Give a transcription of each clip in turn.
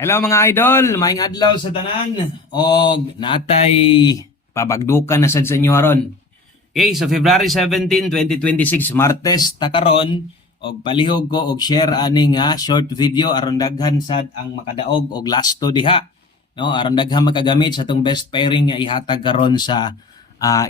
Hello mga idol, maayong adlaw sa tanan og natay pabagdukan na sad sa inyo haron. Okay, so February 17, 2026, Martes ta karon og palihog ko og share ani nga short video aron daghan sad ang makadaog og lasto diha. No, aron daghan makagamit sa tong best pairing nga ihatag karon sa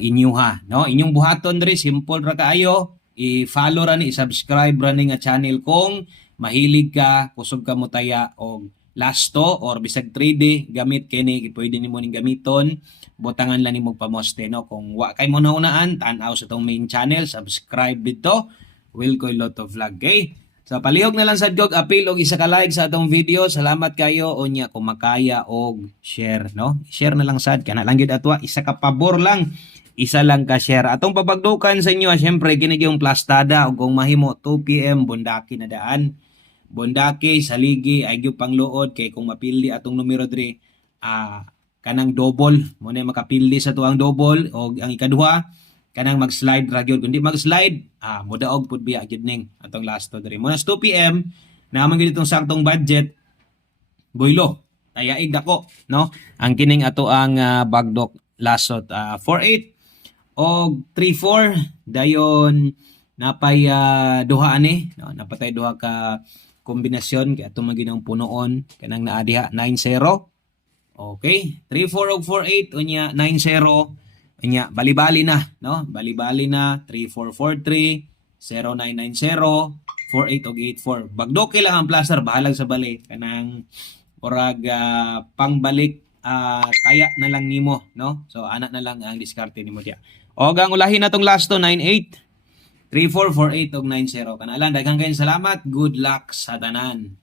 inyuha, no? Inyong buhaton diri simple ra kaayo, i-follow ra ni, i-subscribe ra ni nga channel kung mahilig ka, kusog ka mo taya og lasto or bisag 3D gamit kini pwede nimo ning gamiton butangan lang nimo pamoste, no? Kung wa kay mo naunaan tan-aw sa tong main channel, subscribe dito Wilcoy Lotto Vlog. Okay, so palihog na lang sad kog apil og isa ka like sa atong video. Salamat kayo unya kung makaya og share, no? Share na lang sad kana lang gid atwa, isa ka pabor lang, isa lang ka share. Atong pabagdukan sa inyo syempre kini yung plastada ug kung mahimo 2 PM bundaki na daan. Bondake, saligi, aygo pangluod kay kung mapili atong numero diri kanang double mo na makapili sa tuang double o ang ikaduha kanang mag-slide ra gyud. Kundi mag-slide modaog pud biya gyud ning atong last diri. Mo na 2 PM naman gyud itong saktong budget boylo. Tayaig dako, no? Ang kining ato ang bagdok lasot 48 o 34 dayon napay duha ani, no? Napatay duha ka kombinasyon kay ato maginang punoon kanang naa diha 90. Okay, 34 og 48 unya 90 unya bali-bali na, no? Bali-bali na 3443 0990 48 og 84. Bagdok lang ang plaster, bahalag sa bali kanang orag pangbalik kaya na lang nimo, no? So ana na lang ang diskarte nimo diya. Og ang ulahin natong last to 98 3448 og 90. Kanalan daghang kayong salamat. Good luck sa tanan.